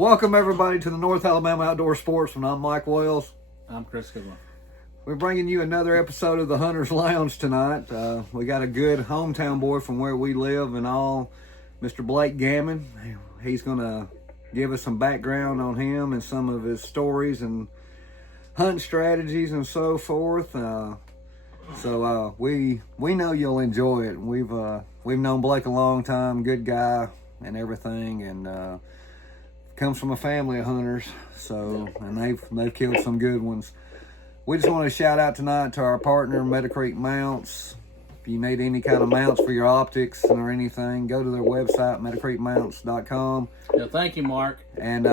Welcome everybody to the North Alabama Outdoor Sportsman. I'm Mike Wells. I'm Chris Goodwin. We're bringing you another episode of the Hunter's Lounge tonight. We got a good hometown boy from where we live and all, Mr. Blake Gammon. He's going to give us some background on him and some of his stories and hunt strategies and so forth. So we know you'll enjoy it. We've known Blake a long time, good guy and everything, and comes from a family of hunters. So and they've killed some good ones. We just want to shout out tonight to our partner, Meadow Creek Mounts. If you need any kind of mounts for your optics or anything, go to their website, meadowcreekmounts.com. Yeah, thank you, Mark. And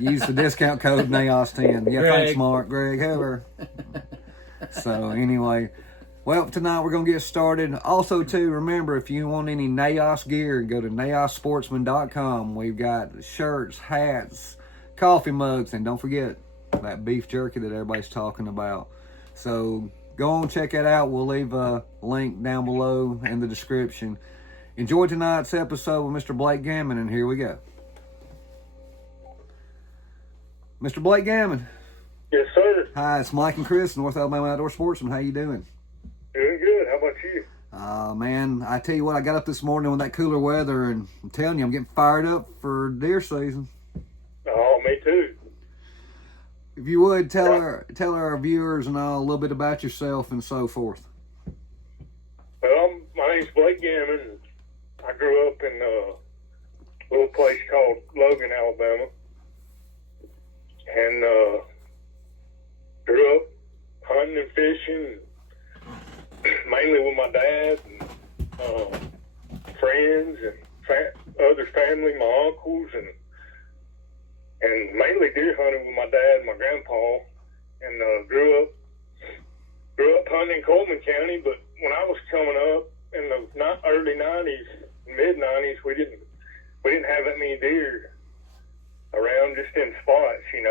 use the discount code NAOS10. Yeah, Greg. thanks, Mark. Greg, whoever. So anyway, well, tonight we're going to get started. Also, too, remember, if you want any NAOS gear, go to naossportsman.com. We've got shirts, hats, coffee mugs, and don't forget that beef jerky that everybody's talking about. So go on, check that out. We'll leave a link down below in the description. Enjoy tonight's episode with Mr. Blake Gammon, and here we go. Mr. Blake Gammon. Yes, sir. Hi, it's Mike and Chris, North Alabama Outdoor Sportsman. How you doing? Doing good. How about you? Man, I tell you what, I got up this morning with that cooler weather, and I'm telling you, I'm getting fired up for deer season. Oh, me too. If you would, tell our viewers and all a little bit about yourself and so forth. Well, my name's Blake Gammon. I grew up in a little place called Logan, Alabama. And grew up hunting and fishing, mainly with my dad and friends and other family, my uncles, and mainly deer hunting with my dad and my grandpa. And grew up hunting in Coleman County. But when I was coming up in the early '90s, mid '90s, we didn't have that many deer around, just in spots, and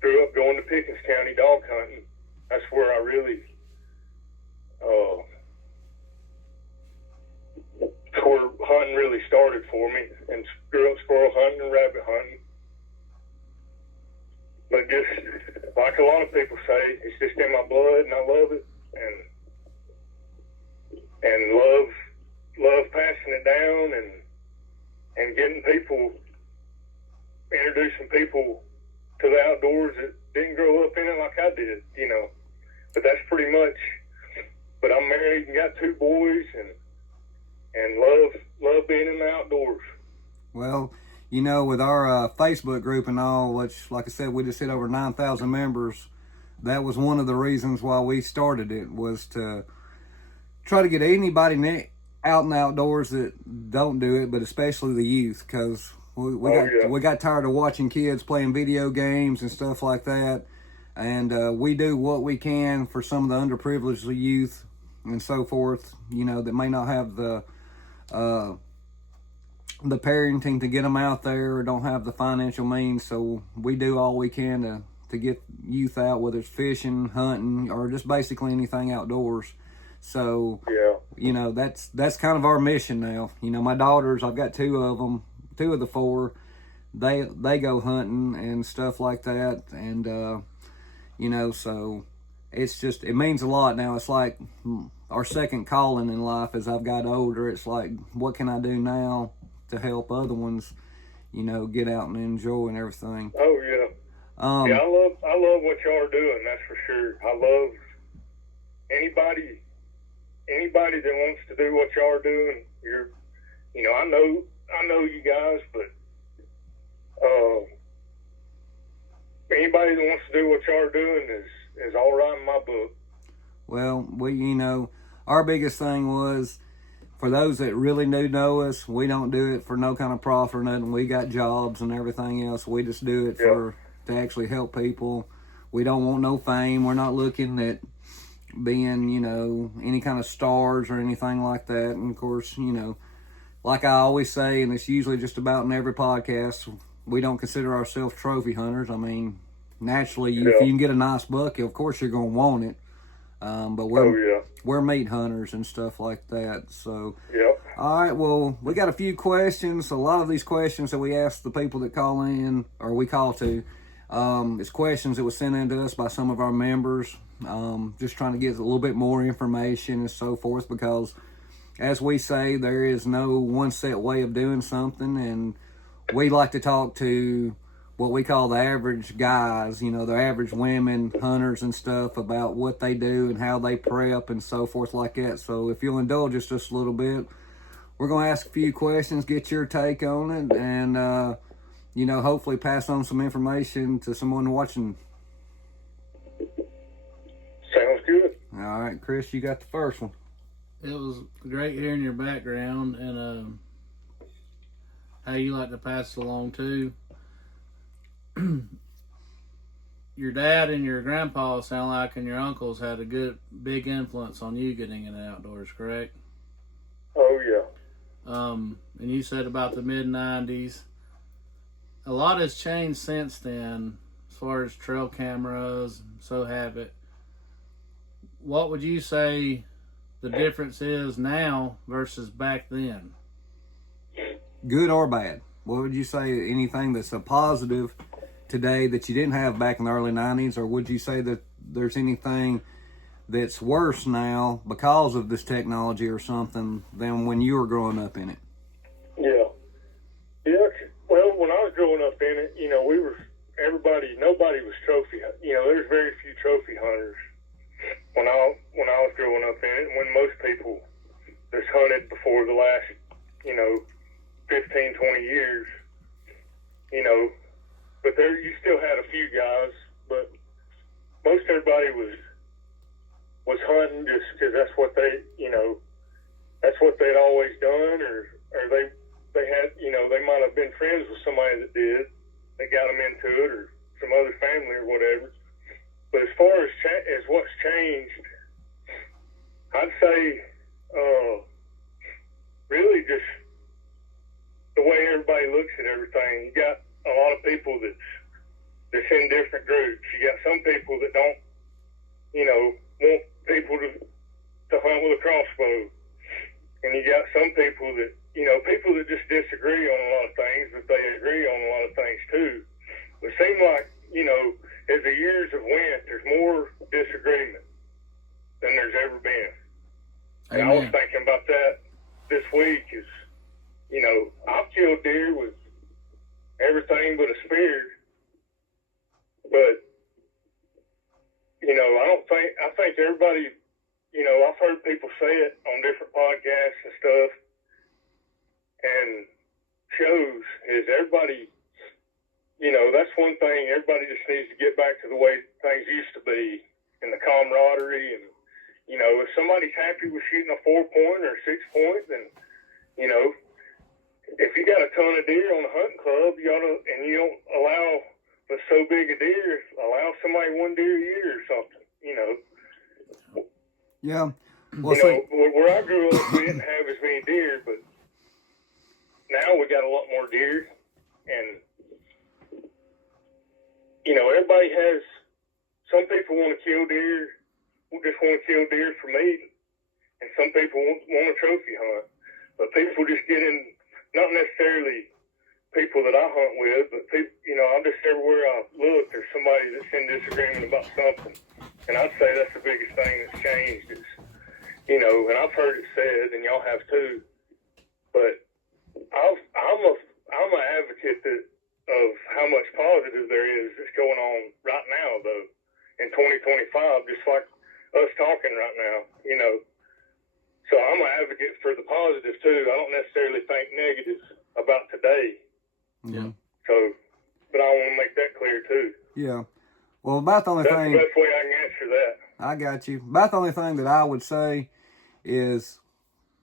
grew up going to Pickens County dog hunting. That's where I really, that's where hunting really started for me, and grew up squirrel hunting and rabbit hunting. But just like a lot of people say, it's just in my blood, and I love it, and love passing it down and getting people, introducing people to the outdoors that didn't grow up in it like I did, But that's pretty much. But I'm married and got 2 boys, and love being in the outdoors. Well, with our Facebook group and all, which, like I said, we just hit over 9,000 members. That was one of the reasons why we started it, was to try to get anybody out in the outdoors that don't do it, but especially the youth, because we got tired of watching kids playing video games and stuff like that, and we do what we can for some of the underprivileged youth and so forth, that may not have the parenting to get them out there or don't have the financial means. So we do all we can to get youth out, whether it's fishing, hunting, or just basically anything outdoors. So that's kind of our mission now. My daughters, I've got 2 of them. 2 of the 4, they go hunting and stuff like that, and so it means a lot now. It's like our second calling in life. As I've got older, it's like, what can I do now to help other ones, get out and enjoy and everything. Oh yeah. I love what y'all are doing. That's for sure. I love anybody that wants to do what y'all are doing. I know you guys, but anybody that wants to do what y'all are doing is all right in my book. Well, our biggest thing was, for those that really do know us, we don't do it for no kind of profit or nothing. We got jobs and everything else. We just do it to actually help people. We don't want no fame. We're not looking at being, any kind of stars or anything like that. And of course, like I always say, and it's usually just about in every podcast, we don't consider ourselves trophy hunters. I mean, naturally, if you can get a nice buck, of course you're going to want it. But Oh, yeah. we're meat hunters and stuff like that. So, Yep. all right, well, we got a few questions. A lot of these questions that we ask the people that call in, or we call to, it's questions that were sent in to us by some of our members, just trying to get a little bit more information and so forth, because as we say, there is no one set way of doing something, and we like to talk to what we call the average guys, the average women hunters and stuff, about what they do and how they prep and so forth like that. So if you'll indulge us just a little bit, we're going to ask a few questions, get your take on it, and, hopefully pass on some information to someone watching. Sounds good. All right, Chris, you got the first one. It was great hearing your background and how you like to pass it along too. Your dad and your grandpa sound like, and your uncles had a big influence on you getting in the outdoors, correct? Oh, yeah. And you said about the mid-90s. A lot has changed since then as far as trail cameras, so have it. What would you say the difference is now versus back then? Good or bad? What would you say, anything that's a positive today that you didn't have back in the early 90s, or would you say that there's anything that's worse now because of this technology or something than when you were growing up in it? Yeah. Yeah. Well, when I was growing up in it, nobody was trophy. There's very few trophy hunters when I was growing up in it, and when most people just hunted before the last, 15, 20 years, but you still had a few guys, but most everybody was hunting just because that's what that's what they'd always done, or they had, they might have been friends with somebody that did, that got them into it, or some other family or whatever. But as far as what's changed, I'd say really just the way everybody looks at everything. You got a lot of people that's in different groups. You got some people that don't, want people to hunt with a crossbow. And you got some people that, people that just disagree on a lot of things, but they agree on a lot of things too. It seems like, as the years have went, there's more disagreement than there's ever been. And I was thinking about that this week is, I've killed deer with everything but a spear, but, I think everybody, I've heard people say it on different podcasts and stuff and shows, is everybody, that's one thing, everybody just needs to get back to the way things used to be, and the camaraderie, and, if somebody's happy with shooting a 4-point or a 6-point, then, if you got a ton of deer on a hunting club, and you don't allow for so big a deer, allow somebody one deer a year or something, Yeah. Well, where I grew up, we didn't have as many deer, but now we got a lot more deer, and everybody has. Some people want to kill deer, just want to kill deer for meat, and some people want a trophy hunt. But people just get in, not necessarily people that I hunt with, but people, I'm just everywhere I look, there's somebody that's in disagreement about something. And I'd say that's the biggest thing that's changed is, and I've heard it said, and y'all have too, but I'm an advocate of how much positive there is that's going on right now, though, in 2025, just like us talking right now, So I'm an advocate for the positive too. I don't necessarily think negative about today. Yeah. So, but I want to make that clear too. Yeah. Well, about the only That's thing. the best way I can answer that. I got you. About the only thing that I would say is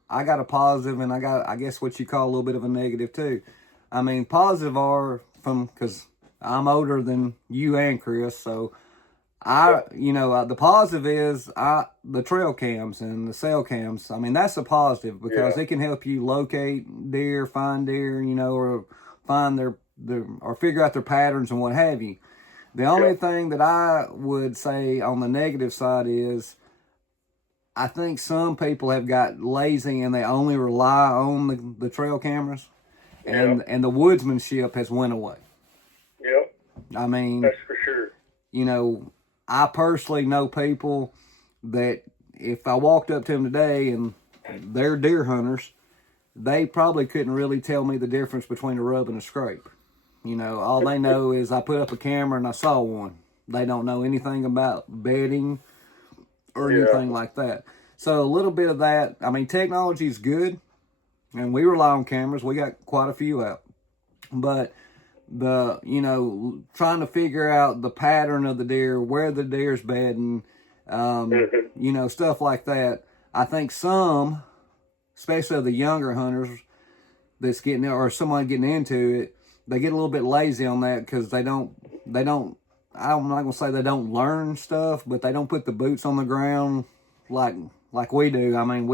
I got a positive and I got, I guess, what you call a little bit of a negative too. I mean, positive are because I'm older than you and Chris, so the positive is the trail cams and the cell cams. I mean, that's a positive because it can help you locate deer, find deer, or find their or figure out their patterns and what have you. The only thing that I would say on the negative side is I think some people have got lazy and they only rely on the trail cameras, and the woodsmanship has went away. Yep. I mean, That's for sure. you know, I personally know people that if I walked up to them today and they're deer hunters, they probably couldn't really tell me the difference between a rub and a scrape. You know, all they know is I put up a camera and I saw one. They don't know anything about bedding or anything like that. So a little bit of that. I mean, technology is good, and we rely on cameras. We got quite a few out. But trying to figure out the pattern of the deer, where the deer's bedding, stuff like that. I think some, especially of the younger hunters that's getting, or someone getting into it, they get a little bit lazy on that because I'm not going to say they don't learn stuff, but they don't put the boots on the ground like we do. I mean,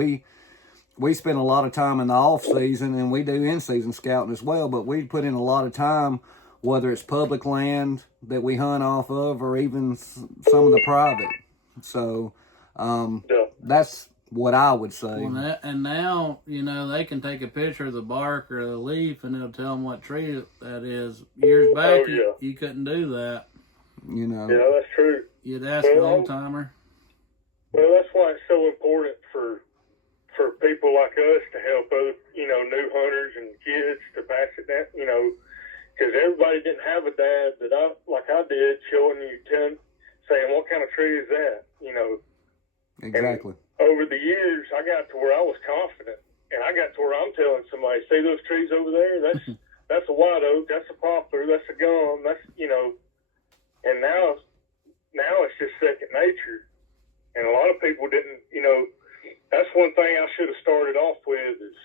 we spend a lot of time in the off season, and we do in season scouting as well, but we put in a lot of time, whether it's public land that we hunt off of or even some of the private. So that's what I would say. Well, and now, they can take a picture of the bark or the leaf and it'll tell them what tree that is. Years back, you couldn't do that. Yeah, that's true. You'd ask an old timer. Well, that's why it's so important for people like us to help other, new hunters and kids to pass it down, because everybody didn't have a dad that I did, showing you, saying, what kind of tree is that, Exactly. And over the years, I got to where I was confident, and I got to where I'm telling somebody, see those trees over there? That's a white oak, that's a poplar, that's a gum, that's, and now it's just second nature. And a lot of people didn't, that's one thing I should have started off with is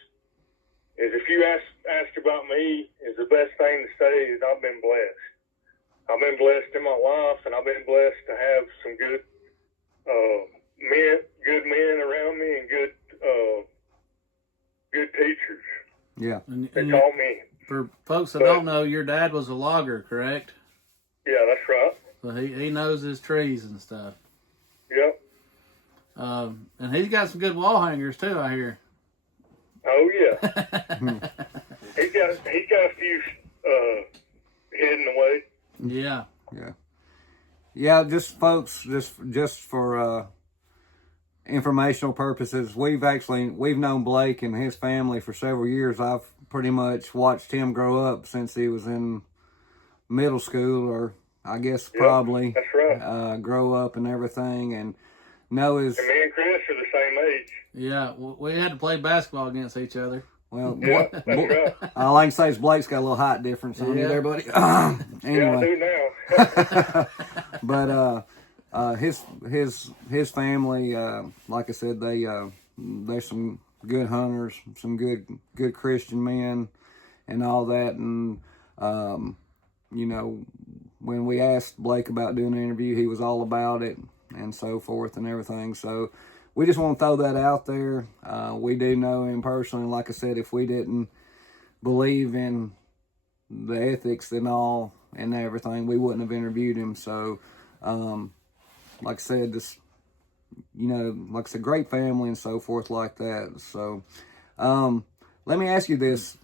if you ask about me, is the best thing to say is I've been blessed. I've been blessed in my life, and I've been blessed to have some good men around me and good teachers. Yeah. They taught me. For folks that don't know, your dad was a logger, correct? Yeah, that's right. So he knows his trees and stuff. Yep. And he's got some good wall hangers too, I hear. Oh yeah. he's got a few hidden away. Yeah. Yeah, just folks, just for informational purposes, we've known Blake and his family for several years. I've pretty much watched him grow up since he was in middle school, or I guess probably that's right. Grow up and everything, and know his. And me and Chris are the same age. Yeah, we had to play basketball against each other. Well, yeah, that's right. All I can say is Blake's got a little height difference on you there, buddy. Anyway. Yeah, I do now. But his family, like I said, they're some good hunters, some good Christian men, and all that. And when we asked Blake about doing an interview, he was all about it, and so forth and everything. So we just want to throw that out there. We do know him personally. Like I said, if we didn't believe in the ethics and all and everything, we wouldn't have interviewed him. So, like I said, just, like I said, great family and so forth like that. So, let me ask you this,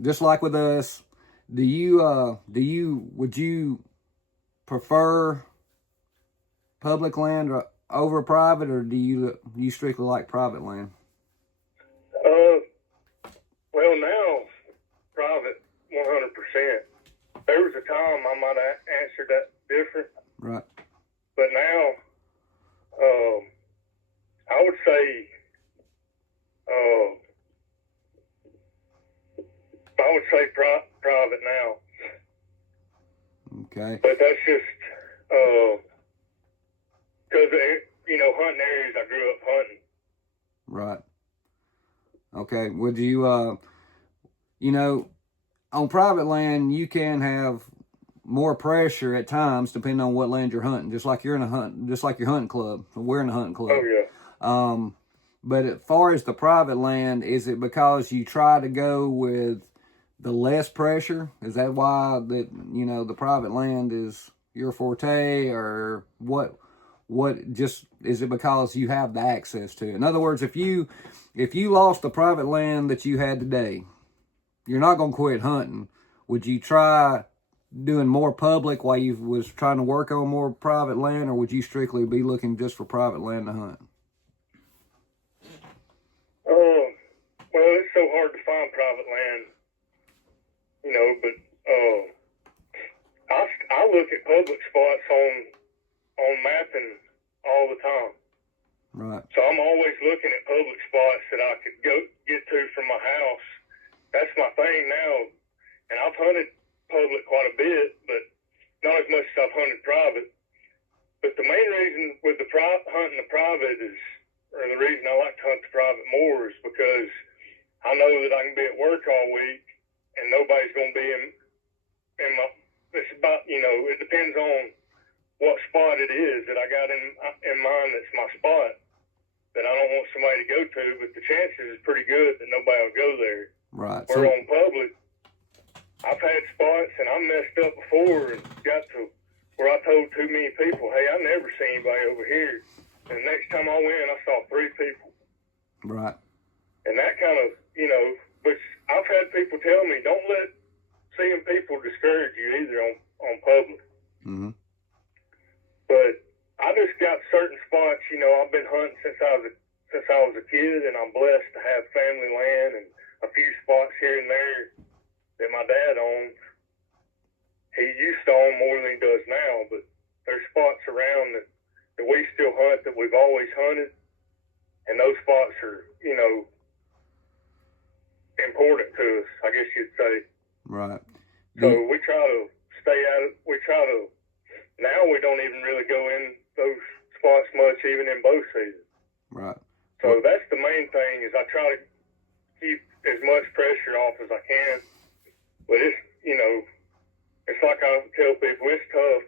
just like with us, would you prefer public land over private, or do you strictly like private land? Well, now private 100%. There was a time I might have answered that different, Right. but now I would say private now. Okay. But that's just because hunting areas I grew up hunting. Right. Okay. Would you, on private land, you can have more pressure at times depending on what land you're hunting. Just like you're your hunting club. We're in a hunting club. Oh yeah. But as far as the private land, is it because you try to go with the less pressure? Is that why the private land is your forte, or what What just is it because you have the access to it? In other words, if you lost the private land that you had today, you're not gonna quit hunting. Would you try doing more public while you was trying to work on more private land, or would you strictly be looking just for private land to hunt? Well, it's so hard to find private land, but I look at public spots on mapping all the time. Right. So I'm always looking at public spots that I could get to from my house. That's my thing now. And I've hunted public quite a bit, but not as much as I've hunted private. But the main reason with hunting the private or the reason I like to hunt the private more is because I know that I can be at work all week and nobody's going to be in my. It's about, it depends on what spot it is that I got in mind that's my spot that I don't want somebody to go to, but the chances is pretty good that nobody will go there. Right. Where on public, I've had spots and I messed up before and got to where I told too many people, hey, I never seen anybody over here. And the next time I went, I saw 3 people. Right. And that kind of, but I've had people tell me, don't let seeing people discourage you either on public. Mm-hmm. But I just got certain spots, I've been hunting since I was a kid, and I'm blessed to have family land and a few spots here and there that my dad owns. He used to own more than he does now, but there's spots around that we still hunt that we've always hunted, and those spots are, important to us, I guess you'd say. Right. So we try to stay at it. Now we don't even really go in those spots much, even in bow season. Right. So that's the main thing is I try to keep as much pressure off as I can. But it's, it's like I tell people, it's tough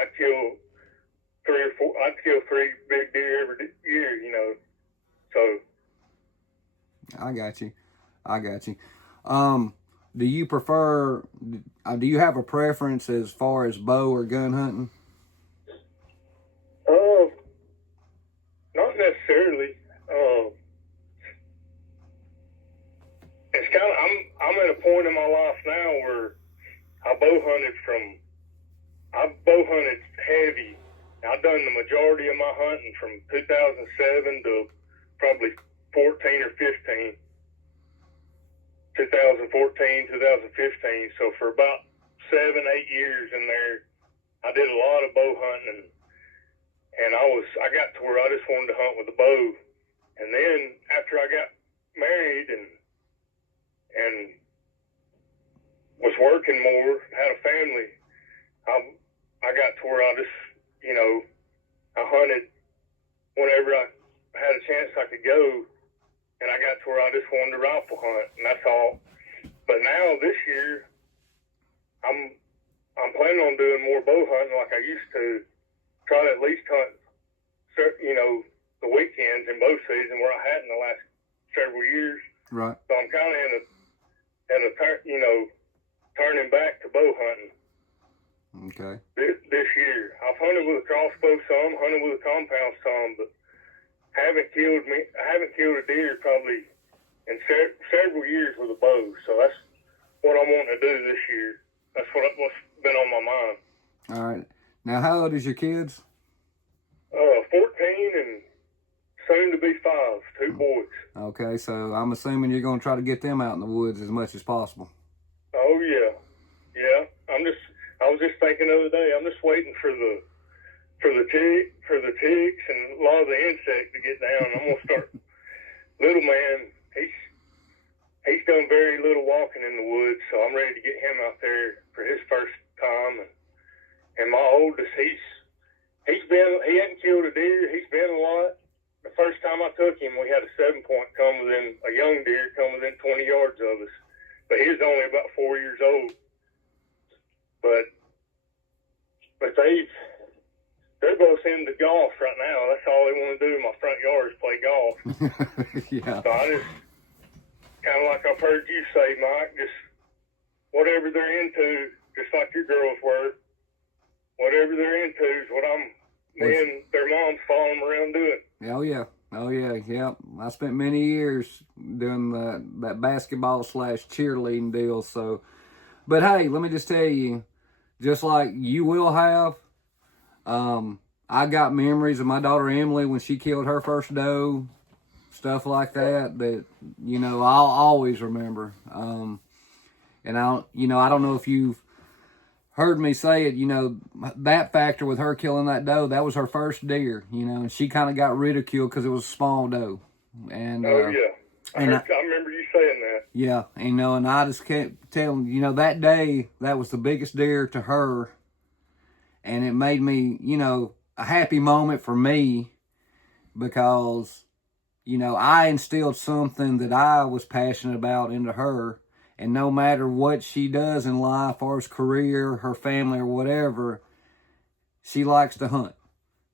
I'd kill 3 or 4, I'd kill 3 big deer every year, so. I got you. Do you have a preference as far as bow or gun hunting? Not necessarily. It's kind of, I'm at a point in my life now where I've bow hunted heavy. I've done the majority of my hunting from 2007 to probably 14 or 15. 2014, 2015. So for about 7, 8 years in there, I did a lot of bow hunting, and I got to where I just wanted to hunt with a bow. And then after I got married and was working more, had a family, I got to where I just, I hunted whenever I had a chance I could go. And I got to where I just wanted to rifle hunt, and that's all. But now this year, I'm planning on doing more bow hunting like I used to. Try to at least hunt, the weekends in bow season where I hadn't the last several years. Right. So I'm kind of turning back to bow hunting. Okay. This year, I've hunted with a crossbow some, hunted with a compound some, but I haven't killed a deer probably in several years with a bow. So that's what I'm wanting to do this year. That's what's been on my mind. All right. Now, how old is your kids? 14 and soon to be 5, 2 boys. Okay, so I'm assuming you're going to try to get them out in the woods as much as possible. Oh yeah. I was just thinking the other day, I'm just waiting for the ticks and a lot of the insects to get down. I'm gonna start. Little man, he's done very little walking in the woods, so I'm ready to get him out there for his first time. And my oldest, he hadn't killed a deer. He's been a lot. The first time I took him, we had a 7-point a young deer come within 20 yards of us, but he was only about 4 years old. But they're both into golf right now. That's all they want to do in my front yard is play golf. Yeah. So I just, kind of like I've heard you say, Mike, just whatever they're into, just like your girls were, whatever they're into is what I'm me and their moms following them around doing. Oh yeah. Oh yeah. Yep. I spent many years doing that basketball / cheerleading deal. So, but hey, let me just tell you, just like you will have, I got memories of my daughter Emily when she killed her first doe, stuff like that I'll always remember. And I don't know if you've heard me say it, that factor with her killing that doe, that was her first deer, and she kind of got ridiculed because it was a small doe. And yeah, I remember you saying that. Yeah, and I just kept telling, that day, that was the biggest deer to her, and it made me, a happy moment for me because, I instilled something that I was passionate about into her. And no matter what she does in life, or as career, her family, or whatever, she likes to hunt,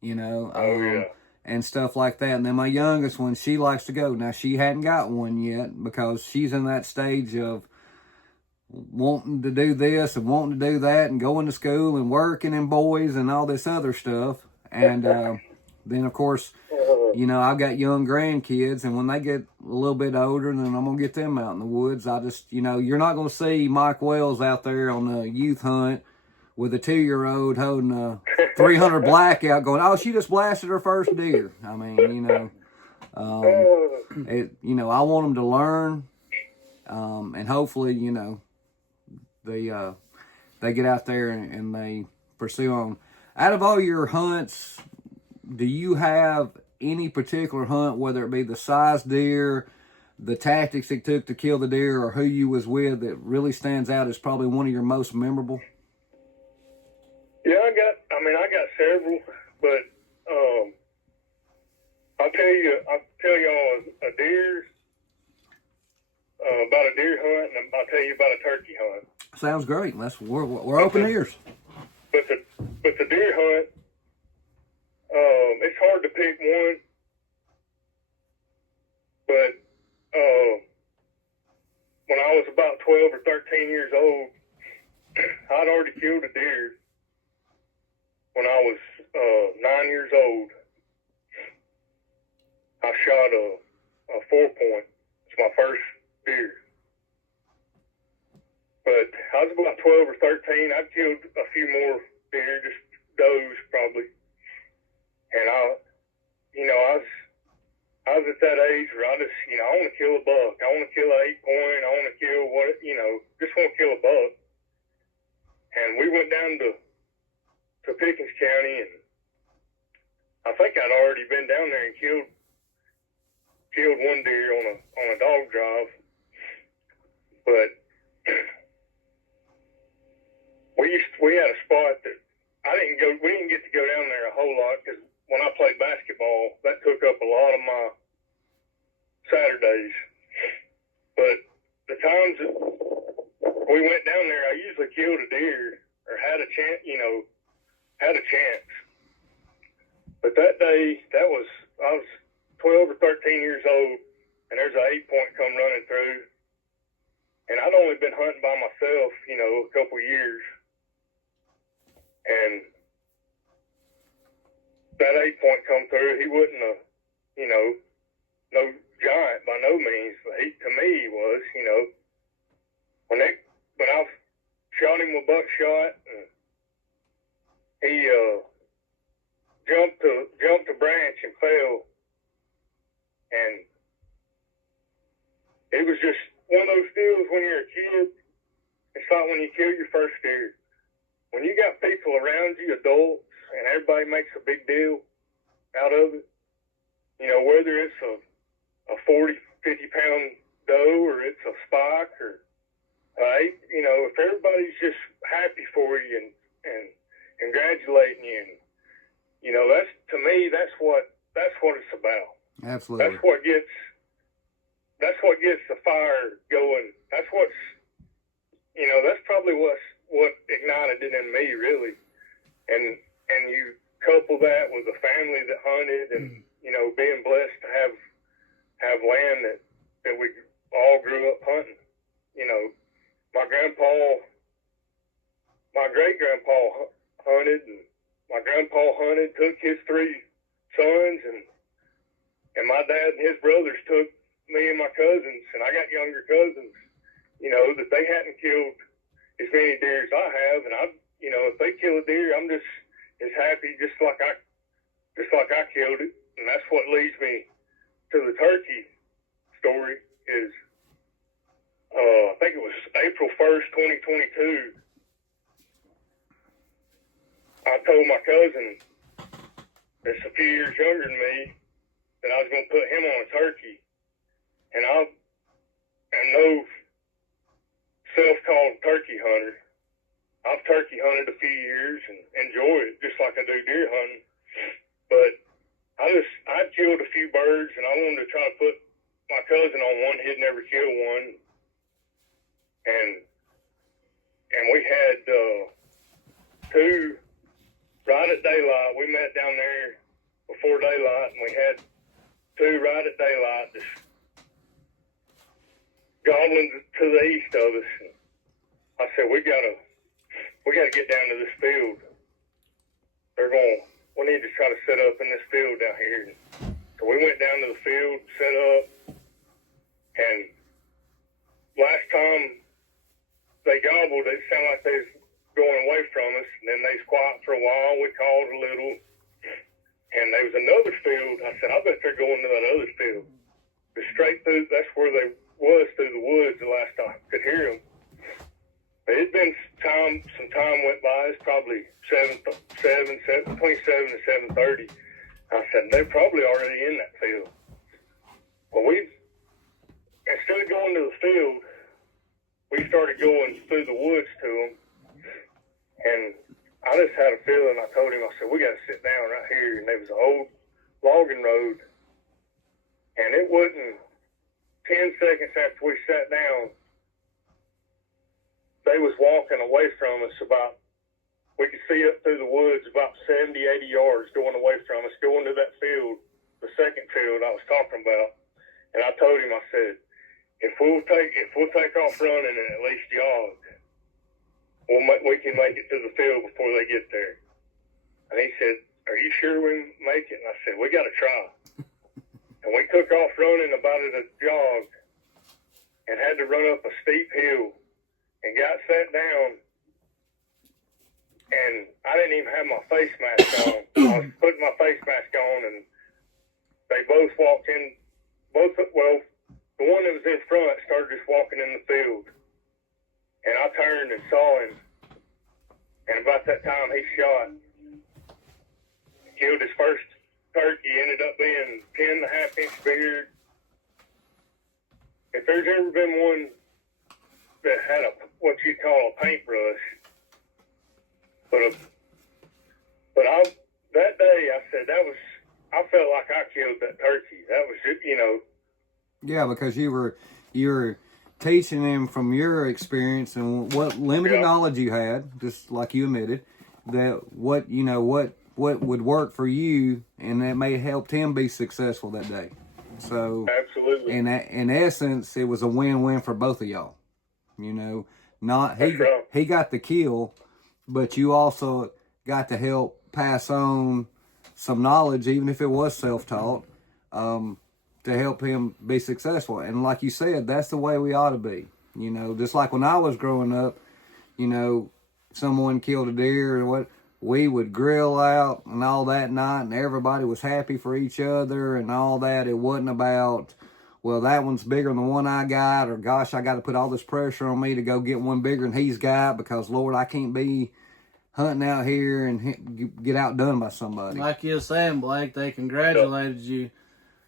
and stuff like that. And then my youngest one, she likes to go. Now, she hadn't got one yet because she's in that stage of wanting to do this and wanting to do that and going to school and working and boys and all this other stuff. And then, of course, I've got young grandkids, and when they get a little bit older, then I'm going to get them out in the woods. I just, you're not going to see Mike Wells out there on a youth hunt with a 2-year-old holding a 300 blackout going, oh, she just blasted her first deer. I mean, I want them to learn, and hopefully, they get out there and they pursue them. Out of all your hunts, do you have any particular hunt, whether it be the size deer, the tactics it took to kill the deer, or who you was with, that really stands out as probably one of your most memorable? Yeah, I got several, but I'll tell y'all a deer, about a deer hunt, and I'll tell you about a turkey hunt. Sounds great. We're open ears. But the deer hunt, it's hard to pick one, but when I was about 12 or 13 years old, I'd already killed a deer when I was 9 years old. I shot a 4-point. It's my first deer. But I was about 12 or 13. I'd killed a few more deer, just does probably. And I was at that age where I just, I want to kill a buck. I want to kill an 8-point. I want to kill just want to kill a buck. And we went down to Pickens County, and I think I'd already been down there and killed one deer on a dog drive. But we had a spot that we didn't get to go down there a whole lot because when I played basketball, that took up a lot of my Saturdays. But the times that we went down there, I usually killed a deer or had a chance, But that day, I was 12 or 13 years old, and there's an 8-point come running through. And I'd only been hunting by myself, a couple years. And that 8-point come through, he wasn't no giant by no means. But to me, he was, but I shot him with buckshot, and he jumped a branch and fell. And it was just one of those deals when you're a kid. It's like when you kill your first deer. When you got people around you, adults, and everybody makes a big deal out of it, whether it's a 40, 50-pound doe or it's a spike or if everybody's just happy for you and congratulating you, and that's, to me, that's what it's about. Absolutely. That's what gets the fire going. That's that's probably what ignited it in me, really. And you couple that with a family that hunted, and being blessed to have land that we all grew up hunting. My great grandpa hunted, and my grandpa hunted, took his 3 sons, and my dad and his brothers took me and my cousins, and I got younger cousins, you know, that they hadn't killed as many deer as I have, and you know, if they kill a deer, I'm just as happy, just like I killed it, and that's what leads me to the turkey story. Is I think it was April 1st, 2022. I told my cousin that's a few years younger than me that I was going to put him on a turkey, and I'm no self-called turkey hunter. I've turkey hunted a few years and enjoy it just like I do deer hunting. But I'd killed a few birds, and I wanted to try to put my cousin on one. He'd never killed one. And we had 2 right at daylight. We met down there before daylight, and we had 2 right at daylight, just gobbling to the east of us. And I said, we gotta get down to this field. We need to try to set up in this field down here. So we went down to the field, set up, and last time they gobbled, it sounded like they was going away from us, and then they was quiet for a while. We called a little, and there was another field. I said, I bet they're going to that other field. But straight through, that's where they was, through the woods, the last time I could hear them. But it'd been some time went by. It's probably between 7 and 7:30. I said, they're probably already in that field. Well, instead of going to the field, we started going through the woods to them. And I just had a feeling. I told him, I said, we got to sit down right here. And there was an old logging road. And it wasn't 10 seconds after we sat down, they was walking away from us we could see up through the woods about 70, 80 yards going away from us, going to that field, the second field I was talking about. And I told him, I said, if we'll take off running and at least jog, we can make it to the field before they get there. And he said, are you sure we can make it? And I said, we got to try. And we took off running about at a jog and had to run up a steep hill and got sat down. And I didn't even have my face mask on. I was putting my face mask on, and they both walked in. The one that was in front started just walking in the field. And I turned and saw him. And about that time, he shot. Killed his first turkey, ended up being 10.5-inch beard. If there's ever been one that had what you call a paintbrush, that day I said I felt like I killed that turkey. That was it, you know. Yeah, because you were teaching them from your experience and what limited knowledge you had, just like you admitted, that what would work for you, and that may have helped him be successful that day. So absolutely, in essence, it was a win-win for both of y'all. You know, he got the kill, but you also got to help pass on some knowledge, even if it was self-taught, to help him be successful. And like you said, that's the way we ought to be. You know, just like when I was growing up, you know, someone killed a deer or what, we would grill out and all that night, and everybody was happy for each other and all that. It wasn't about, well, that one's bigger than the one I got, or gosh, I got to put all this pressure on me to go get one bigger than he's got because, Lord, I can't be hunting out here and get outdone by somebody. Like you were saying, Blake, they congratulated you.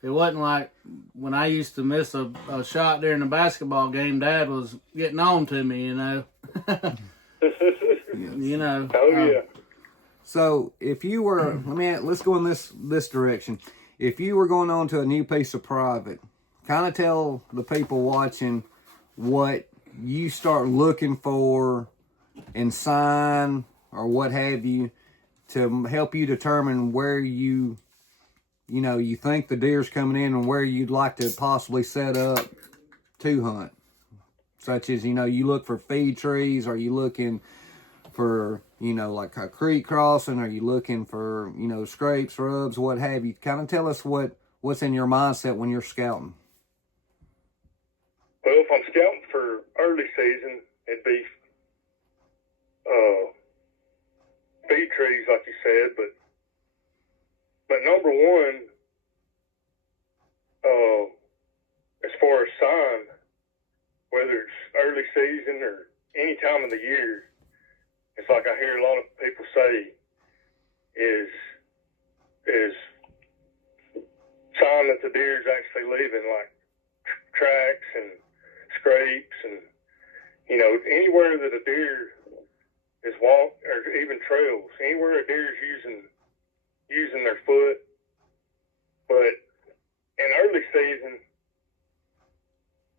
It wasn't like when I used to miss a shot during a basketball game, Dad was getting on to me, you know. You know. Oh, yeah. So if you were, let's go in this direction. If you were going on to a new piece of private, kind of tell the people watching what you start looking for in sign or what have you to help you determine where you think the deer's coming in and where you'd like to possibly set up to hunt. Such as, you look for feed trees, or you looking for you know, like a creek crossing? Are you looking for, you know, scrapes, rubs, what have you? Kind of tell us what's in your mindset when you're scouting. Well, if I'm scouting for early season, it'd be feed trees, like you said. But number one, as far as sign, whether it's early season or any time of the year, it's like I hear a lot of people say is sign that the deer is actually leaving, like tracks and scrapes, and you know, anywhere that a deer is walk, or even trails, anywhere a deer is using their foot. But in early season,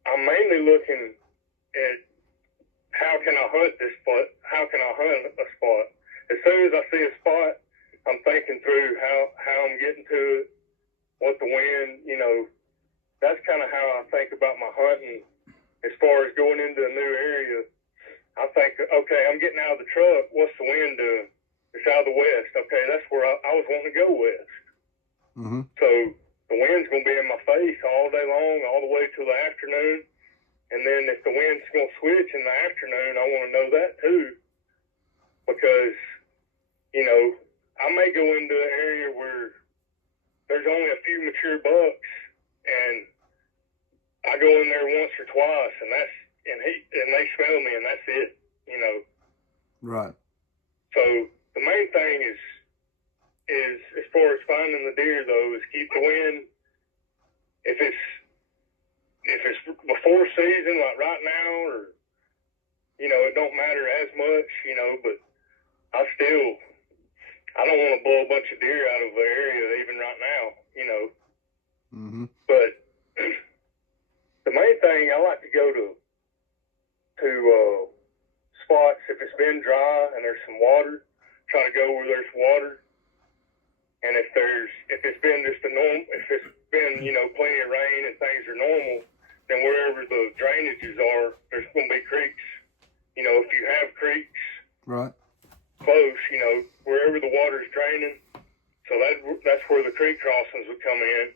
I'm mainly looking at how can I hunt this spot? How can I hunt a spot? As soon as I see a spot, I'm thinking through how I'm getting to it, what the wind, you know, that's kind of how I think about my hunting. As far as going into a new area, I think, okay, I'm getting out of the truck. What's the wind doing? It's out of the west. Okay, that's where I was wanting to go west. Mm-hmm. So the wind's going to be in my face all day long, all the way till the afternoon. And then if the wind's going to switch in the afternoon, I want to know that too. Because, you know, I may go into an area where there's only a few mature bucks, and I go in there once or twice, and they smell me, and that's it, you know. Right. So the main thing is as far as finding the deer, though, is keep the wind. If it's before season, like right now, or, you know, it don't matter as much, you know, but I don't want to blow a bunch of deer out of the area even right now, you know. Mm-hmm. But the main thing, I like to go to spots, if it's been dry and there's some water, try to go where there's water. And if it's been you know, plenty of rain and things are normal, then wherever the drainages are, there's going to be creeks. You know, if you have creeks Right. close, you know, wherever the water's draining, so that's where the creek crossings would come in.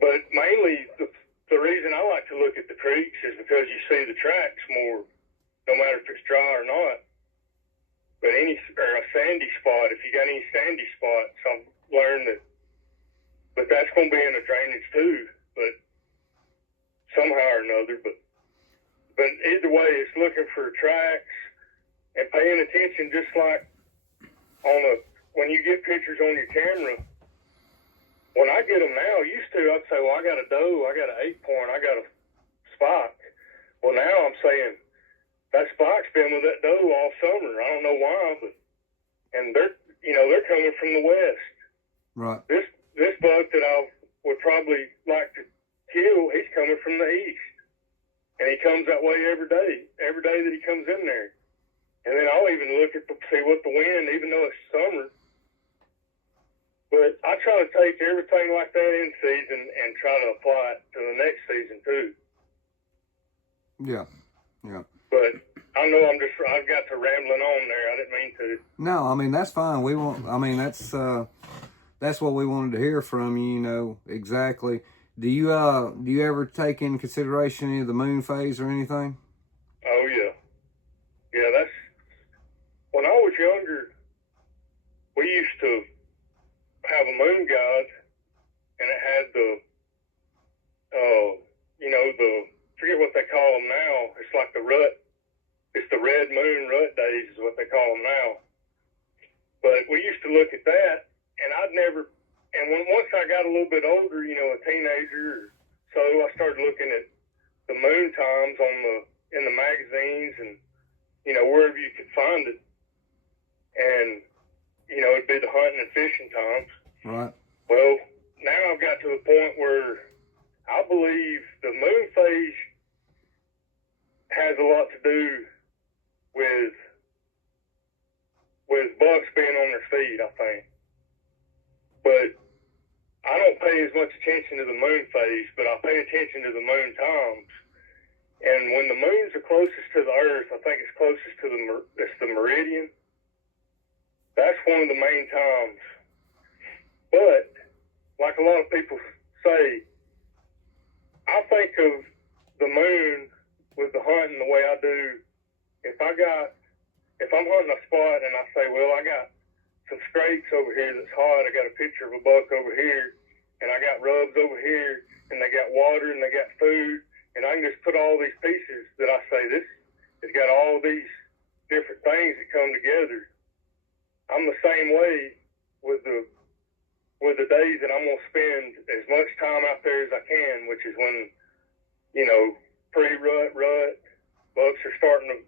But mainly the reason I like to look at the creeks is because you see the tracks more, no matter if it's dry or not. But a sandy spot, if you got any sandy spots, I've learned that. But that's going to be in a drainage too, but somehow or another. But either way, it's looking for tracks and paying attention, just like when you get pictures on your camera. When I get them now, used to, I'd say, well, I got a doe, I got an 8-point, I got a spike. Well, now I'm saying that spike's been with that doe all summer. I don't know why, and they're coming from the west. Right. This buck that I would probably like to kill, he's coming from the east. And he comes that way every day that he comes in there. And then I'll even look at see what the wind, even though it's summer. But I try to take everything like that in season and try to apply it to the next season too. Yeah. Yeah. But I know I've got to rambling on there. I didn't mean to. No, I mean, that's fine. That's what we wanted to hear from you, you know, exactly. Do you ever take in consideration any of the moon phase or anything? Oh yeah. Yeah, that's when I was younger, we used to have a moon guide, and it had forget what they call them now. It's like the red moon rut days is what they call them now. But we used to look at that, and once I got a little bit older, you know, a teenager, so I started looking at the moon times in the magazines and, you know, wherever you could find it. And, you know, it'd be the hunting and fishing times. Right. Well, now I've got to the point where I believe the moon phase has a lot to do with bucks being on their feet, I think. But I don't pay as much attention to the moon phase, but I pay attention to the moon times. And when the moon's the closest to the Earth, I think it's closest to the meridian. That's one of the main times. But like a lot of people say, I think of the moon with the hunting the way I do. If I'm hunting a spot and I say, well, I got some scrapes over here that's hot, I got a picture of a buck over here, and I got rubs over here, and they got water and they got food, and I can just put all these pieces that I say, this has got all these different things that come together. I'm the same way with the days that I'm gonna spend as much time out there as I can, which is when, pre-rut, bucks are starting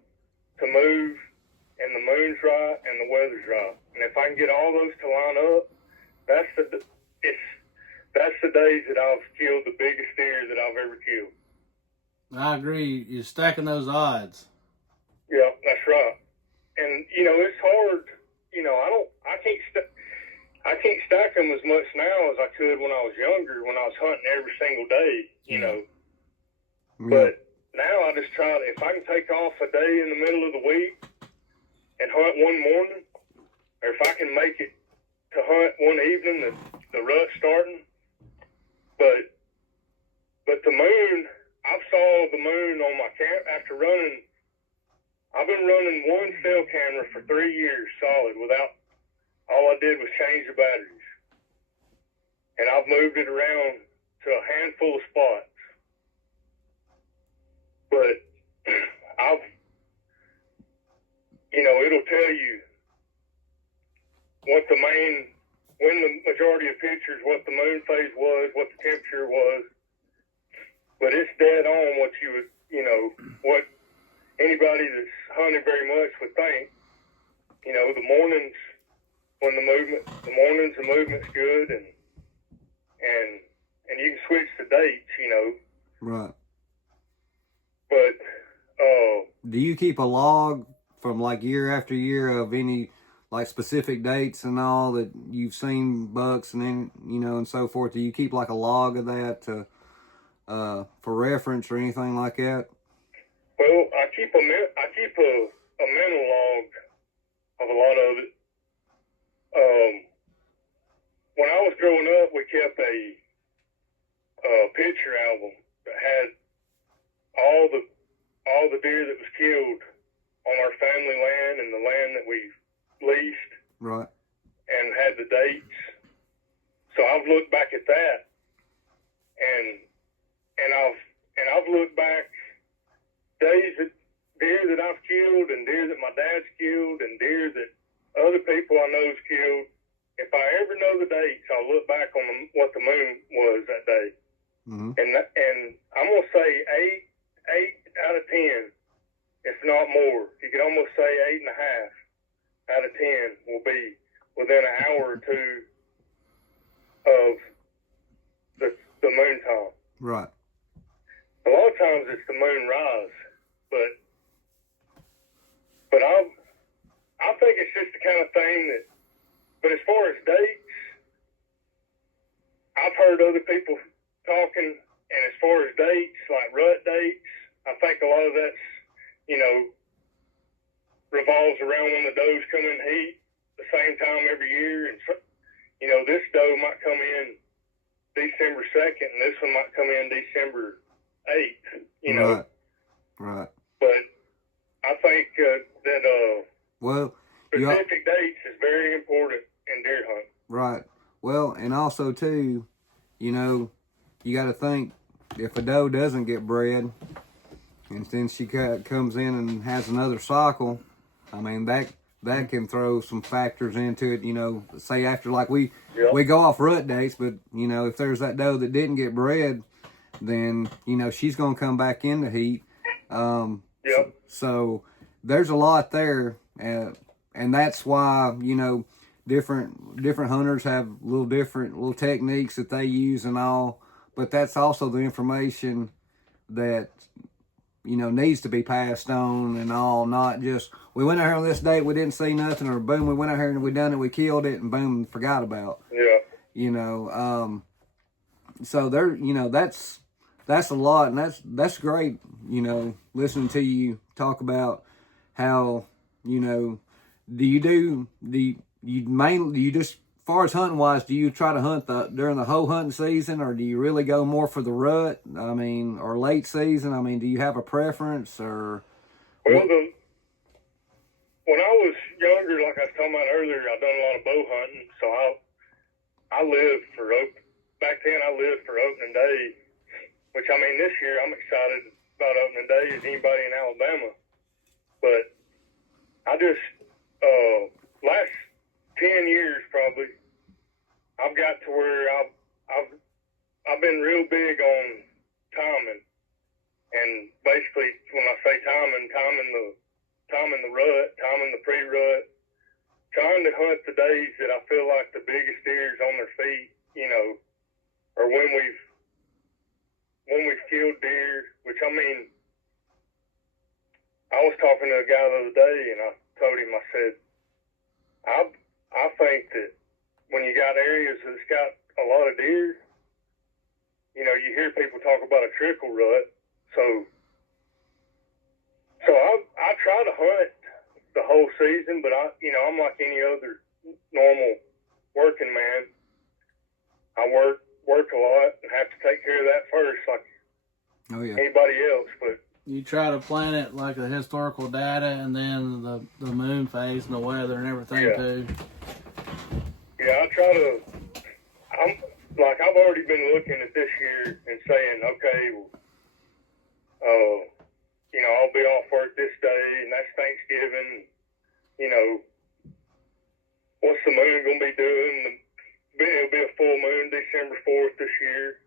to move, and the moon's right and the weather's right. And if I can get all those to line up, that's the days that I've killed the biggest deer that I've ever killed. I agree. You're stacking those odds. Yeah, that's right. And it's hard. I can't stack them as much now as I could when I was younger, when I was hunting every single day. Yeah. But now I just try to, if I can take off a day in the middle of the week and hunt one morning, or if I can make it to hunt one evening, the rut's starting. But the moon, I saw the moon on my camp after running. I've been running one cell camera for 3 years solid without, all I did was change the batteries. And I've moved it around to a handful of spots. But it'll tell you when the majority of pictures, what the moon phase was, what the temperature was. But it's dead on what you would, what anybody that's hunted very much would think. The mornings when the movement's good, and you can switch the dates, Right. But do you keep a log from like year after year of any like specific dates and all that you've seen bucks and then and so forth? Do you keep like a log of that to for reference or anything like that? Well, I keep a mental log of a lot of it. When I was growing up, we kept a picture album that had all the deer that was killed on our family land and the land that we leased, Right. and had the dates. So I've looked back at that, and I've looked back deer that I've killed, and deer that my dad's killed, and deer that other people I know's killed. If I ever know the dates, I'll look back on what the moon was that day. Mm-hmm. And I'm gonna say eight out of 10, if not more. You could almost say 8.5 out of 10 will be within an hour or two of the moon time. Right. A lot of times it's the moon rise, but I think it's just the kind of thing that. But as far as dates, I've heard other people talking, and as far as dates, like rut dates, I think a lot of that's, revolves around when the does come in heat the same time every year. And, this doe might come in December 2nd, and this one might come in December 8th, Right. But I think that well, specific dates is very important in deer hunting. Right. Well, and also too, you got to think if a doe doesn't get bred, and then she comes in and has another cycle, I mean that can throw some factors into it. Say after like we go off rut dates, but if there's that doe that didn't get bred, then she's gonna come back in the heat. So there's a lot there, and that's why different hunters have little techniques that they use and all. But that's also the information that needs to be passed on and all. Not just we went out here on this date, we didn't see nothing, or boom, we went out here and we done it, we killed it, and boom, forgot about. Yeah. So there, that's a lot, and that's great. You know, listening to you talk about how, you know, you just, as far as hunting wise, do you try to hunt during the whole hunting season, or do you really go more for the rut? I mean, or late season? I mean, do you have a preference, or? Well, when I was younger, like I was talking about earlier, I done a lot of bow hunting, so I lived for back then. I lived for opening day, which, I mean, this year I'm excited about opening day as anybody in Alabama. But I just last 10 years probably, I've got to where I've been real big on timing, and basically when I say timing the rut, timing the pre-rut, trying to hunt the days that I feel like the biggest deer's on their feet, you know, or when we've killed deer, which, I mean, I was talking to a guy the other day, and I told him, I said, I think that when you got areas that's got a lot of deer, you know, you hear people talk about a trickle rut, so I try to hunt the whole season, but I'm like any other normal working man. I work a lot and have to take care of that first, like anybody else. But you try to plan it like the historical data, and then the moon phase and the weather and everything too. Yeah, I try to. I've already been looking at this year and saying, okay, you know, I'll be off work this day, and that's Thanksgiving. You know, what's the moon going to be doing? It'll be a full moon December 4th this year.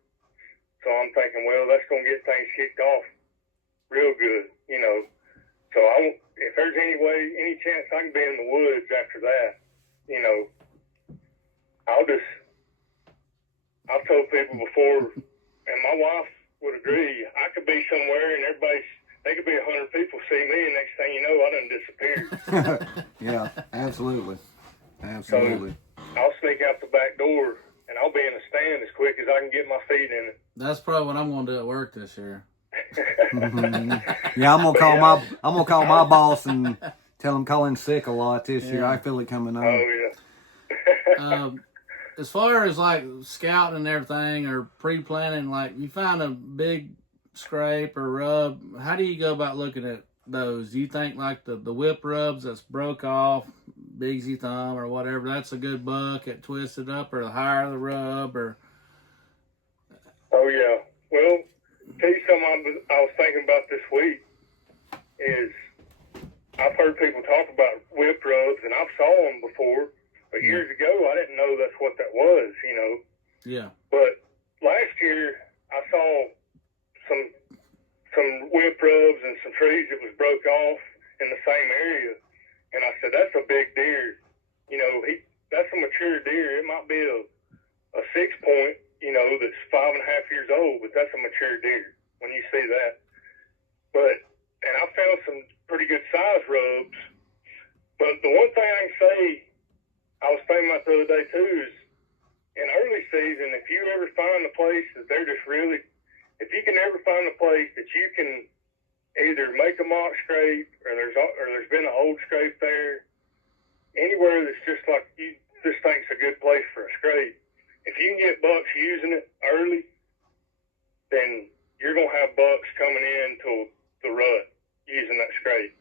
So I'm thinking, well, that's going to get things kicked off real good, you know. So if there's any chance I can be in the woods after that, you know, I've told people before, and my wife would agree, I could be somewhere and they could be 100 people see me, and next thing you know, I done disappeared. Yeah, absolutely. Absolutely. So I'll sneak out the back door, and I'll be in a stand as quick as I can get my feet in it. That's probably what I'm going to do at work this year. Yeah, I'm gonna call my boss and tell him call in sick a lot this year. I feel it coming on. Oh yeah. As far as like scouting and everything, or pre-planning, like you find a big scrape or rub, how do you go about looking at those? Do you think like the whip rubs that's broke off, Bigsy thumb or whatever, that's a good buck at twisted up, or the higher the rub, or? Oh yeah. Well, tell you something I was thinking about this week is I've heard people talk about whip rubs, and I've saw them before, but years ago I didn't know that's what that was, you know. Yeah. But last year I saw some whip rubs and some trees that was broke off in the same area, and I said, that's a big deer. You know, that's a mature deer. It might be a 6 point, you know, that's 5.5 years old, but that's a mature deer when you see that. And I found some pretty good size rubs. But the one thing I can say, I was thinking about the other day too, is in early season, if you ever find a place that they're just really, if you can ever find a place that you can either make a mock scrape, or there's been an old scrape there, anywhere that's just like you just think's a good place for a scrape, if you can get bucks using it early, then you're going to have bucks coming in to the rut using that scrape.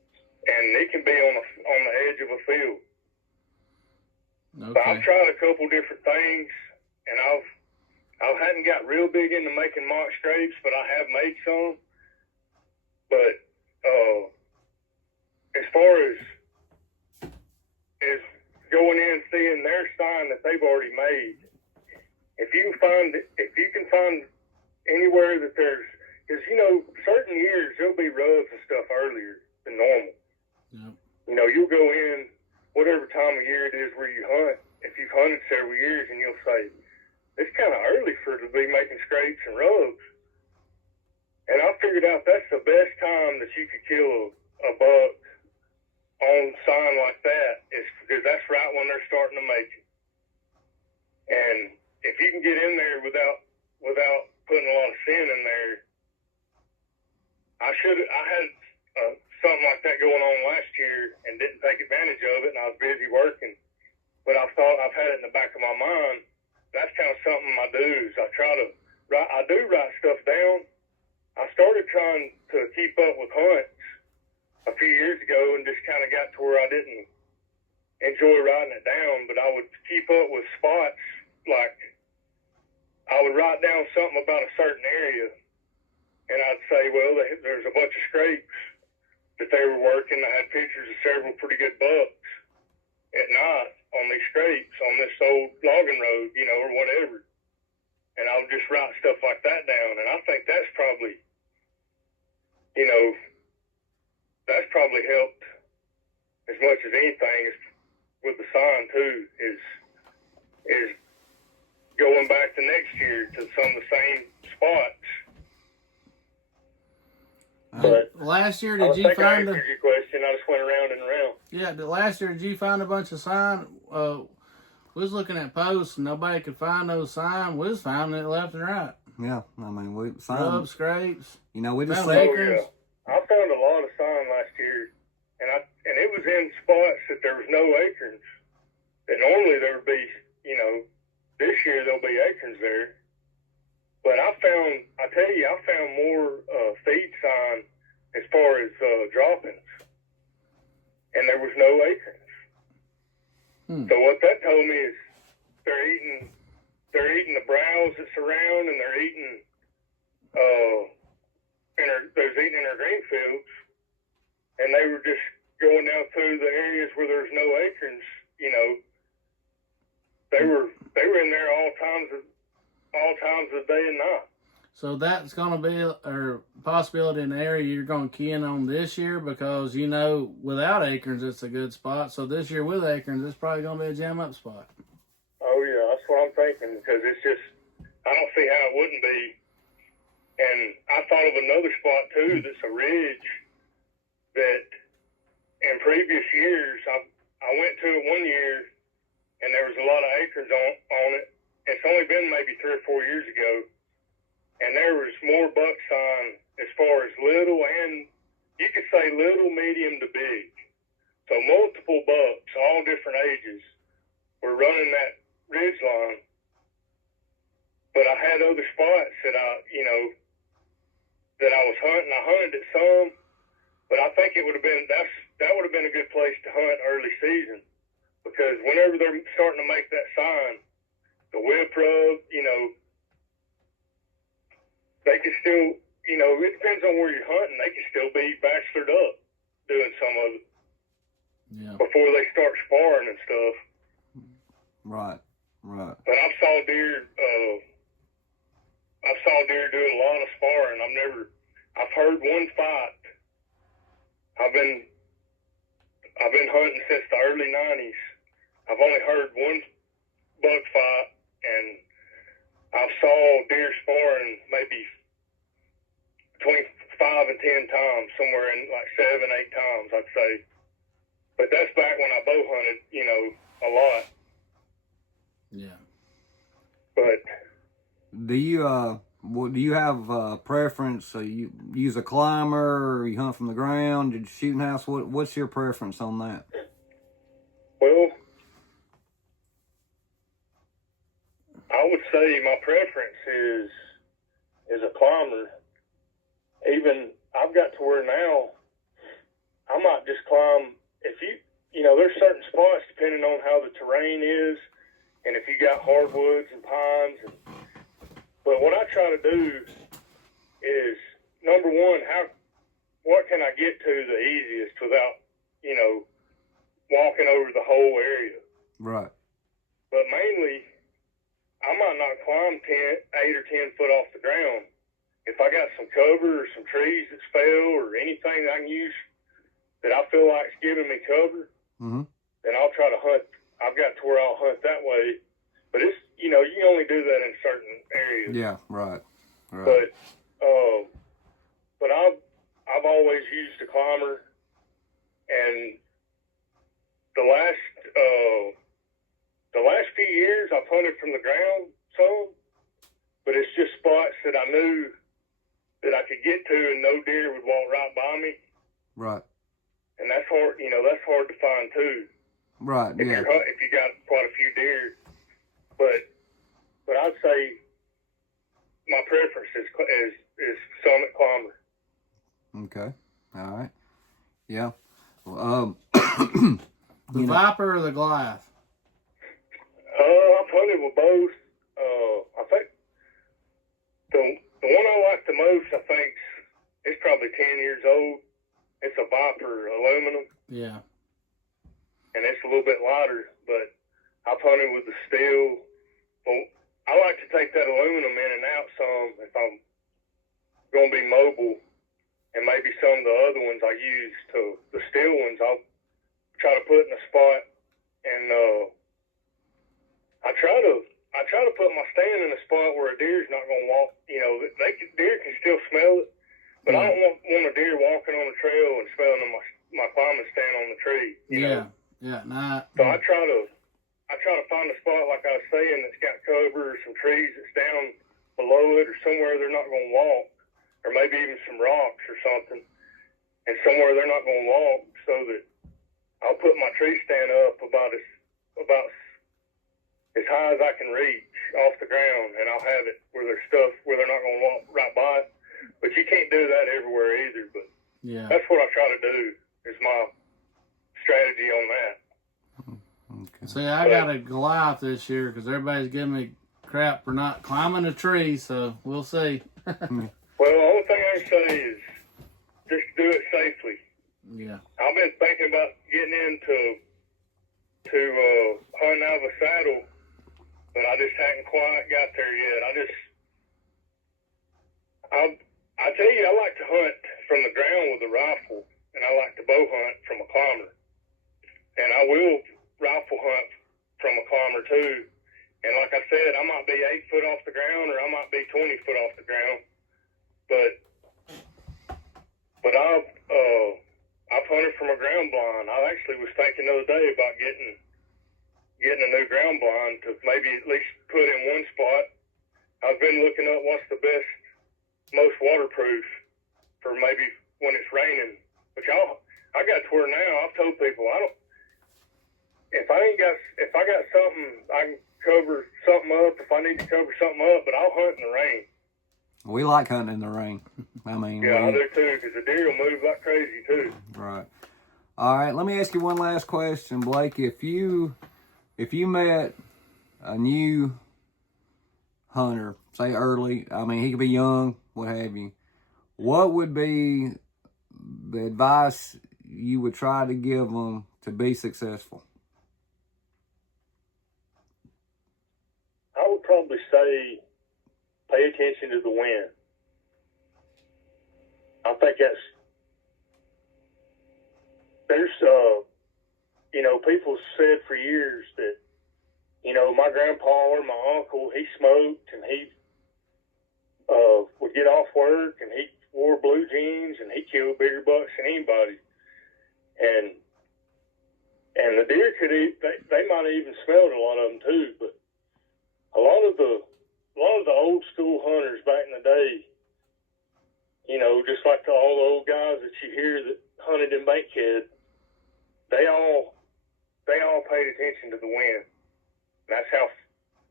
And it can be on the edge of a field. Okay. So I've tried a couple different things, and I hadn't got real big into making mock scrapes, but I have made some. But as far as going in seeing their sign that they've already made, if you can find anywhere that there's, because you know certain years there'll be rubs and stuff earlier than normal. Yep. You know, you'll go in whatever time of year it is where you hunt. If you've hunted several years, and you'll say, it's kind of early for it to be making scrapes and rubs. And I figured out that's the best time that you could kill a buck on sign like that, is because that's right when they're starting to make it. And if you can get in there without without putting a lot of sin in there. I had something like that going on last year and didn't take advantage of it, and I was busy working. But I've had it in the back of my mind. That's kind of something I do. Is I do write stuff down. I started trying to keep up with hunts a few years ago and just kind of got to where I didn't enjoy writing it down, but I would keep up with spots. Like, I would write down something about a certain area, and I'd say, well, there's a bunch of scrapes that they were working. I had pictures of several pretty good bucks at night on these scrapes on this old logging road, or whatever. And I would just write stuff like that down. And I think that's probably, that's probably helped as much as anything with the sign too, is going back to next year to some of the same spots. But last year, I did you think I find answered your question. I just went around and around. Yeah, but last year, did you find a bunch of sign? We was looking at posts and nobody could find those signs. We was finding it left and right. Yeah, I mean, we Rub signed. scrapes. We just Found said, acorns. I found a lot of sign last year, and it was in spots that there was no acorns. That normally there would be, this year there'll be acorns there. But I found more feed sign as far as droppings, and there was no acorns. So what that told me is they're eating the browse that's around, and they're eating eating in their green fields, and they were just going down through the areas where there's no acorns. They were in there all times of the day and night. So that's going to be a possibility in the area you're going to key in on this year, because without acorns it's a good spot. So this year with acorns, it's probably going to be a jam up spot. Oh yeah, that's what I'm thinking, because it's just, I don't see how it wouldn't be. And I thought of another spot too that's a ridge that in previous years I went to it one year and there was a lot of acorns on it. It's only been maybe 3 or 4 years ago. And there was more buck sign as far as little, and you could say little, medium to big. So multiple bucks, all different ages, were running that ridge line. But I had other spots that that I was hunting. I hunted at some, but I think that would have been a good place to hunt early season, because whenever they're starting to make that sign, the whip rub, they can still, it depends on where you're hunting. They can still be bachelored up doing some of it before they start sparring and stuff. right. But I saw deer doing a lot of sparring. I've heard one fight. I've been hunting since the early 90s. I've only heard one buck fight, and I saw deer sparring maybe between 5 and 10 times, somewhere in like 7, 8 times, I'd say. But that's back when I bow hunted, a lot. Yeah. But Do you have a preference? So you use a climber, or you hunt from the ground? Did you shooting house? What's your preference on that? well, I would say my preference is a climber. Even I've got to where now I might just climb there's certain spots depending on how the terrain is, and if you got hardwoods and pines. But what I try to do is, number one, what can I get to the easiest without walking over the whole area. Right. But mainly, I might not climb 8 or 10 foot off the ground. If I got some cover or some trees that fell or anything I can use that I feel like is giving me cover, then I'll try to hunt. I've got to where I'll hunt that way. But it's, you can only do that in certain areas. Yeah, right. But I've always used a climber, and the last few years I've hunted from the ground some, but it's just that I knew that I could get to and no deer would walk right by me. Right. And that's hard, that's hard to find too. Right, If yeah. if you got quite a few deer. But I'd say my preference is summit climber. Okay. All right. Yeah. Well, The Viper or the Goliath? I've hunted with both. I think the one I like the most, I think, it's probably 10 years old. It's a Viper aluminum. Yeah. And it's a little bit lighter, but I've hunted with the steel. Well, I like to take that aluminum in and out some if I'm going to be mobile. And maybe some of the other ones I use the steel ones, I'll try to put in a spot. And I try to put my stand in a spot where a deer's not going to walk. Deer can still smell it, but I don't want a deer walking on the trail and smelling my climbing stand on the tree. Yeah. Nah. So I try to find a spot, like I was saying, that's got cover or some trees that's down below it or somewhere they're not going to walk, or maybe even some rocks or something, and somewhere they're not going to walk, so that I'll put my tree stand up about as high as I can reach off the ground, and I'll have it where there's stuff where they're not going to walk right by it. But you can't do that everywhere either. But Yeah. that's what I try to do, is my strategy on that. okay. See, I got a Goliath this year because everybody's giving me crap for not climbing a tree, so we'll see. Well, the only thing I can say is just do it safely. Yeah. I've been thinking about getting into hunting out of a saddle, but I just hadn't quite got there yet. I tell you, I like to hunt from the ground with a rifle, and I like to bow hunt from a climber. And I will rifle hunt from a climber too. And like I said, I might be 8 foot off the ground, or I might be 20 foot off the ground. But I've hunted from a ground blind. I actually was thinking the other day about getting a new ground blind to maybe at least put in one spot. I've been looking up what's the best, most waterproof for maybe when it's raining. Which I got to where now I've told people if I got something I can cover something up, if I need to cover something up, but I'll hunt in the rain. We like hunting in the rain. I mean, yeah, I do too, because the deer will move like crazy too. Right. All right. Let me ask you one last question, Blake. If you met a new hunter, say early, I mean, he could be young, what have you, what would be the advice you would try to give them to be successful? I would probably say pay attention to the wind. I think there's people said for years that, my grandpa or my uncle, he smoked and he would get off work and he wore blue jeans and he killed bigger bucks than anybody. And the deer could eat, they might have even smelled a lot of them too, but a lot of the old school hunters back in the day, just like all the old guys that you hear that hunted in Bankhead, they all paid attention to the wind. And that's how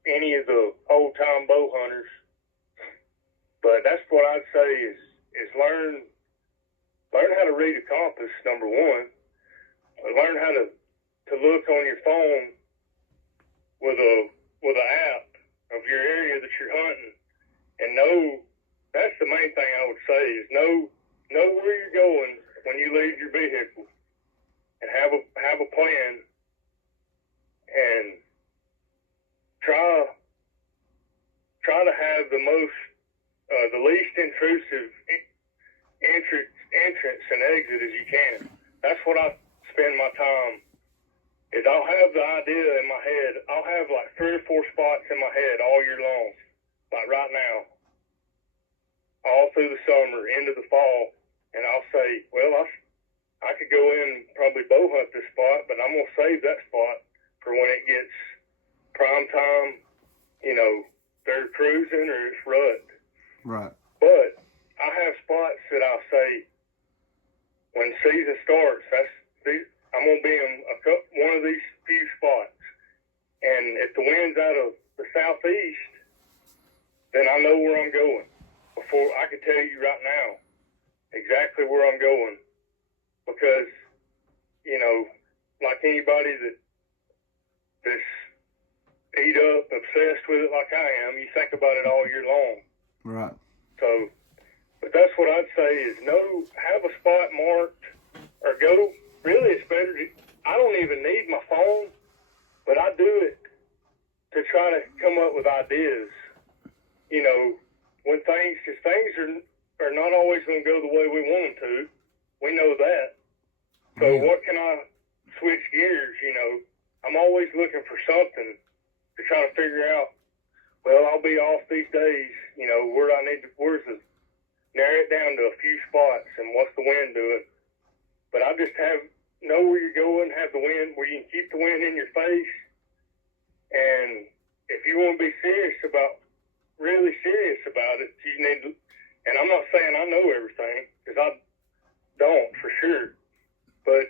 any of the old time bow hunters. But that's what I'd say is learn how to read a compass, number one. Learn how to look on your phone with an app of your area that you're hunting, and know. That's the main thing I would say is know where you're going when you leave your vehicle, and have a plan, and try to have the least intrusive entrance and exit as you can. That's what I spend my time. Is I'll have the idea in my head. I'll have like 3 or 4 spots in my head all year long, like right now, all through the summer, into the fall, and I'll say, well, I could go in and probably bow hunt this spot, but I'm going to save that spot for when it gets prime time, they're cruising or it's rut. Right. But I have spots that I'll say when season starts, I'm gonna be in one of these few spots, and if the wind's out of the southeast, then I know where I'm going. Before I could tell you right now exactly where I'm going, because like anybody that's eat up, obsessed with it like I am, you think about it all year long. Right. So, but that's what I'd say is have a spot marked, or go. Really, it's better. I don't even need my phone, but I do it to try to come up with ideas. When things are not always going to go the way we want them to. We know that. So what can I switch gears? I'm always looking for something to try to figure out. Well, I'll be off these days. Where's the narrow it down to a few spots and what's the wind doing? But I just know where you're going, have the wind where you can keep the wind in your face. And if you want to be really serious about it, you need to. And I'm not saying I know everything, because I don't for sure. But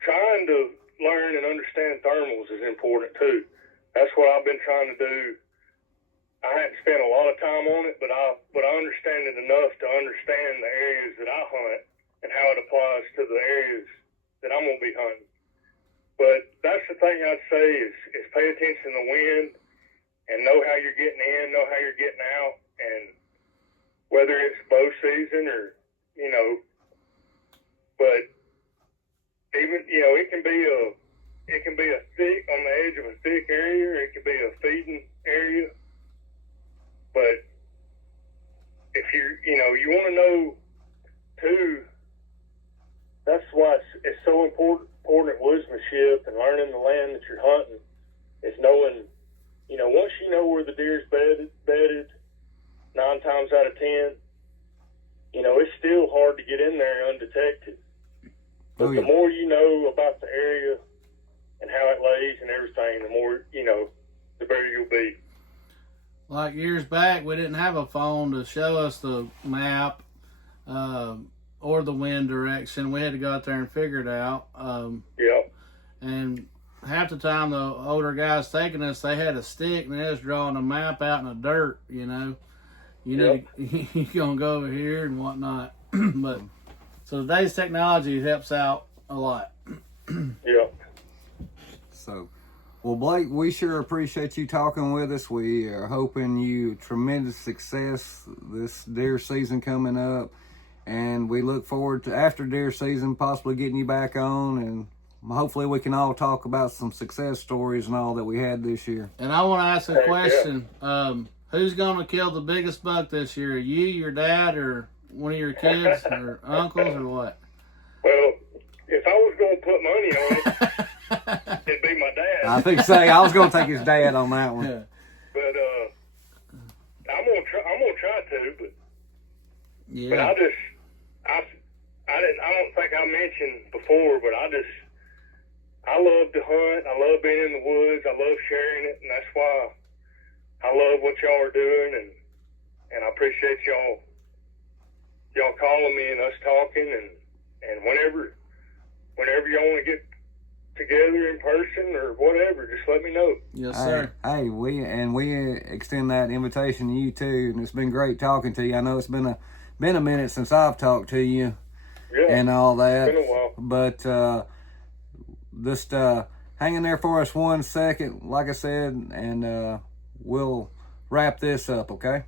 trying to learn and understand thermals is important too. That's what I've been trying to do. I hadn't spent a lot of time on it, but I understand it enough to understand the areas that I hunt and how it applies to the areas that I'm going to be hunting. But that's the thing I'd say is pay attention to the wind and know how you're getting in, know how you're getting out, and whether it's bow season or, but even, it can be a thick, on the edge of a thick area, or it could be a feeding area. But if you want to know too, that's why it's so important woodsmanship and learning the land that you're hunting, is knowing, once you know where the deer's bedded 9 times out of 10, it's still hard to get in there undetected. But the more you know about the area and how it lays and everything, the more, the better you'll be. Like years back, we didn't have a phone to show us the map or the wind direction. We had to go out there and figure it out. And half the time, the older guys taking us, they had a stick and they was drawing a map out in the dirt, you're going to go over here and whatnot. But so today's technology helps out a lot. So, well, Blake, we sure appreciate you talking with us. We are hoping you tremendous success this deer season coming up, and we look forward to, after deer season, possibly getting you back on, and hopefully we can all talk about some success stories and all that we had this year. And I want to ask a question. Who's going to kill the biggest buck this year? You, your dad, or one of your kids, or uncles, or what? Well, if I was going to put money on it, it'd be my dad. I think I was going to take his dad on that one. Yeah. But I'm gonna try to. But yeah. But I don't think I mentioned before, but I love to hunt. I love being in the woods. I love sharing it, and that's why I love what y'all are doing, and I appreciate y'all calling me and us talking, and whenever y'all want to get together in person or whatever, just let me know. Yes, sir. Hey, we extend that invitation to you too, and it's been great talking to you. I know it's been a minute since I've talked to you, and all that. It's been a while. But just hang in there for us 1 second, like I said, and we'll wrap this up, okay?